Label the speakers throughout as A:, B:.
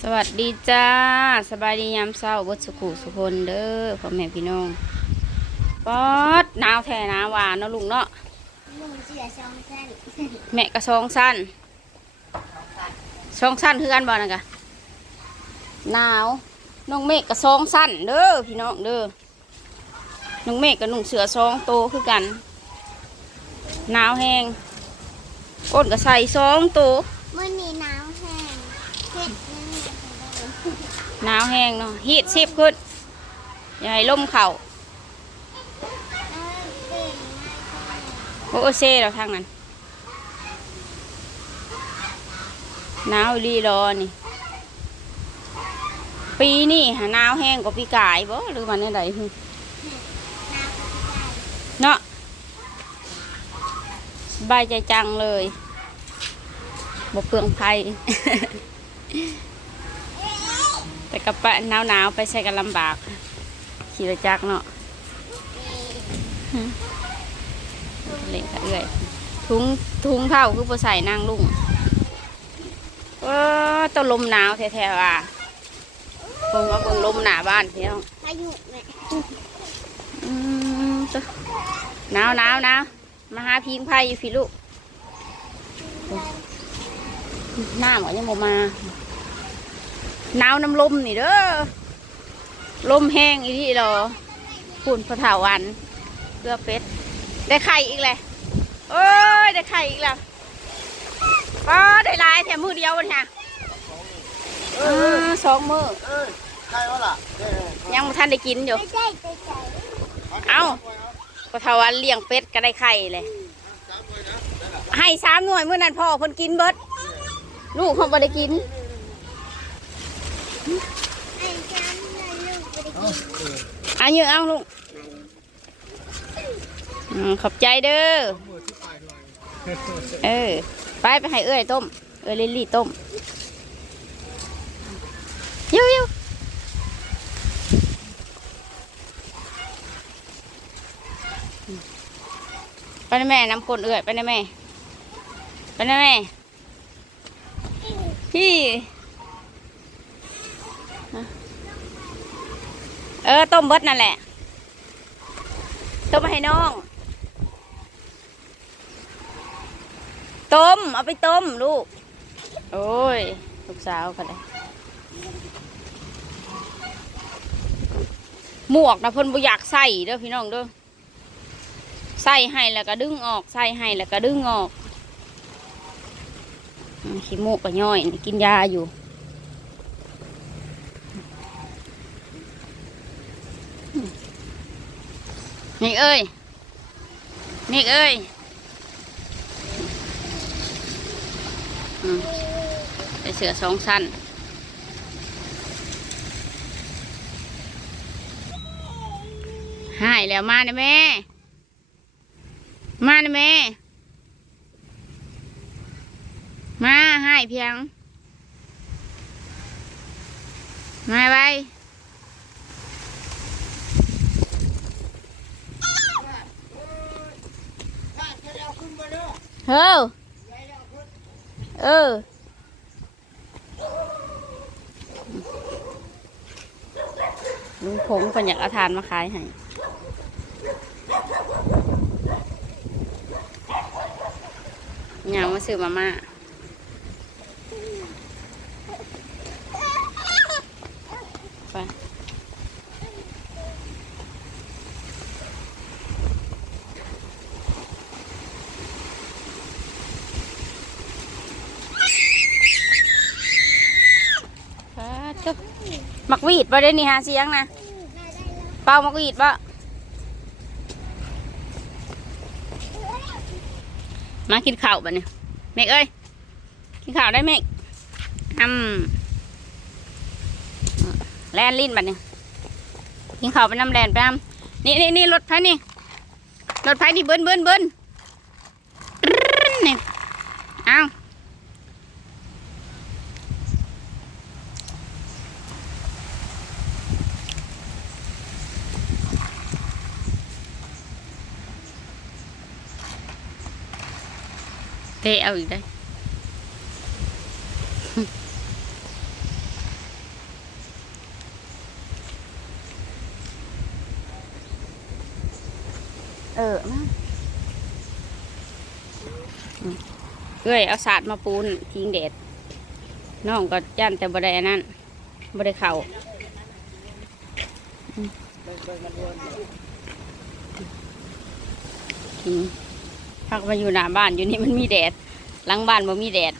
A: สวัสดีจ้าสบายดียามเช้าบดสุขุสุคนเด้อพ่อแม่พี่น้องปอดหนาวแท้หนาวหวานเนาะลุงเนาะ
B: ลุงเสือสองเส้น
A: แม่กระซองสั้นซองสั้นคือกันบ่นะกะหนาวน้องเมฆกระซองสั้นเด้อพี่น้องเด้อน้องเมฆกับนุ่งเสือซองโตคือกันหนาวแห้งก้นก็ใส่ซองโต
B: มื่อนี้หนาวแห้งเผ็ดนี่มันจะเป็นได้
A: หนาวแห้งเนาะฮีดซิบขึ้น อย่าให้ลมเข่า
B: เออตื่นง่ายจังเลย
A: โอเซ่เราทางนั้นหนาวอีรอนี่ ปีนี่หาหนาวแห้งกว่าปีกายบ่หรือมันไห
B: นาวกับพี่ไก่
A: เนาะสบายใจจังเลยบ่เปลืองไฟ แต่กระปะหนาวหนาวไปใช้กันลำบาก ขี่รถจักรเนาะเล่นกับเอื้อยถุงถุงเท่าคือบ่ใส่นางลุงเออต้องลมหนาวแท้ๆว่ะเบิ่งว่าเบิ่งลมหนาบ้านเพี่น้อง
B: พายุแม่
A: หนาวหนาวหนาวมาหาพิงไพ่อยู่พี่ลูกหน้าหมอยังบ่มา หนาวน้ำลมนี่เด้อลมแห้งอีที่รอฝุ่นพระถาวันเกลือเป็ด ได้ไข่อีกเลยเอ้ยได้ไข่อีกแล้วป้าได้หลายแถมมือเดียวเนี่ยเออสองมือ
C: เอ้ยใช่วะล่ะเอ้ย
A: ยังบ่ทันได้กินอยู่
B: ไม่ใช่ใจใจ
A: เอ้าพระถาวันเลี้ยงเป็ดก็ได้ไข่เลย
C: สามเลยนะได้ล่ะ
A: ให้สามหน่วยเมื่อนั้นพ่อเพิ่นกินเบิดลูกเขาบ่ได้กิน
B: ไอ้จ้าเลยลูกไปได้
C: เอา
B: กิน
C: เออ
A: เอาเยอะเอาลูกขอบใจเด้อ
C: มือที่ปลายหน่อย
A: เออ ไปไปให้เอ้ยต้ม เอ้ยลิลลี่ต้มยิ้วยิ้วไปนะแม่น้ำกลนเอ้ยไปนะแม่ ไปนะแม่ พี่ เออ ต้มเบิดนั่นแหละ ต้มให้น้อง ต้ม เอาไปต้มลูก โอ้ย ลูกสาวก็ได้หมวกนะเพิ่นบ่อยากใส่เด้อพี่น้องเด้อใส่ให้แล้วก็ดึงออกใส่ให้แล้วก็ดึงออกขี้มูกก็ย่อย กินยาอยู่ นี่เอ้ย นี่เอ้ยใส่เสือสองสั้นหายแล้วมาเนะแม่ มาเนะแม่ มาให้เพียง มาไป เฮ้อเออลุงผงคนอยากเอาทานมาขายให้อยากมาซื้อมาม่าไปไปเถอะ มักวีดบ่ได้นี่หาเสียงนะเป่ามักวีดบ่มากินข้าวบ่เนี่ยเมกเอ้ยกินข้าวได้เมกอืมแลนลิ้นบัดเนี่ยกินข้าวไปน้ำแลนไปน้ำนี่นี่นี่รถไฟนี่รถไฟนี่เบิ้นเบิ้นเบิ้นนี่เอา ตะเอาอีกได้เออมาเอ้ยเอาสาดมาปูนทิ้งเด็ดน้องก็ย่านแต่บริเวนั้นบริเข่ากิน พักมาอยู่หน้าบ้านอยู่นี่มันมีแดดหลังบ้านบ่มีแดด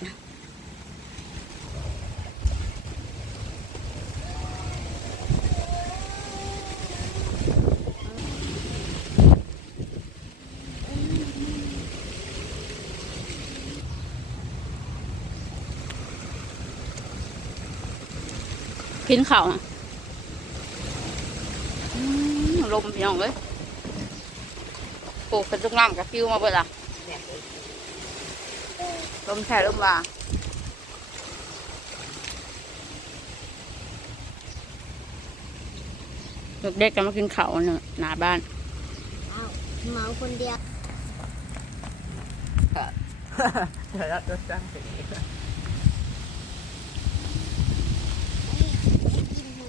A: กินข้นะอืมลมพี่น้องเลยปลูกเป็นลูกน้ำกับฟิวมาเบิดอะ ลมแช่ลมว่าเด็กๆจะมากินข้าวเนอะหน้าบ้าน
B: อ้าวเมาคนเดียว
D: แล้วรถจ้างเสร็จ
B: กินหมู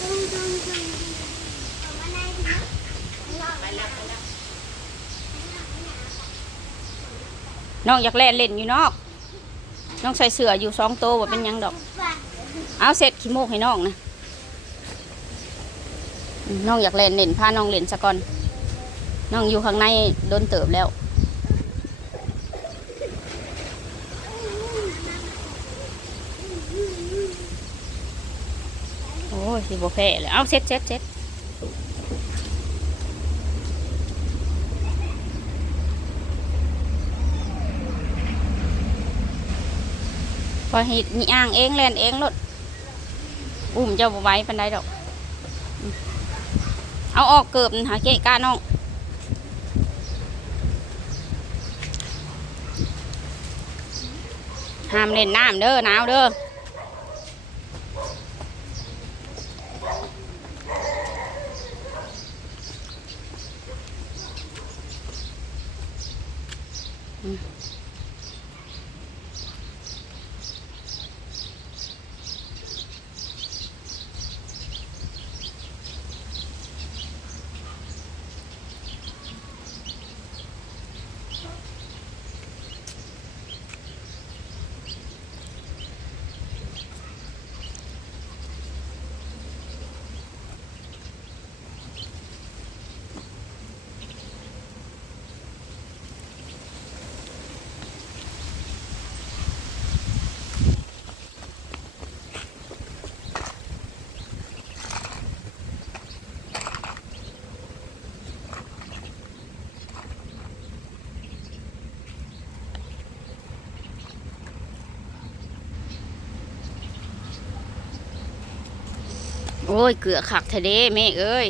B: ดุงดุงดุงเอามาได้ไหมไปแล้วไปแล้ว
A: น้องอยากเล่นเล่นอยู่นอก น้องใส่เสื้ออยู่สองโตวว่าเป็นยังดอก เอาเสร็จขี้โมกให้น้องนะน้องอยากเล่นเล่นพาน้องเล่นซะก่อน น้องอยู่ข้างในโดนเติบแล้ว โอ้ยสิบแพ้เลยเอาเซ็ตเซ็ตเซ็ต พอหิดนี่อ่างเองเล่นเองรถอุ้มเจ้าบ่ไหว้ปันไดดอกอืมเอาออกเกือบหาเกะกาน้องห้ามเล่นน้ำเด้อหนาวเด้อ โอ้ย เกลือขักทะเด้แม่เอ้ย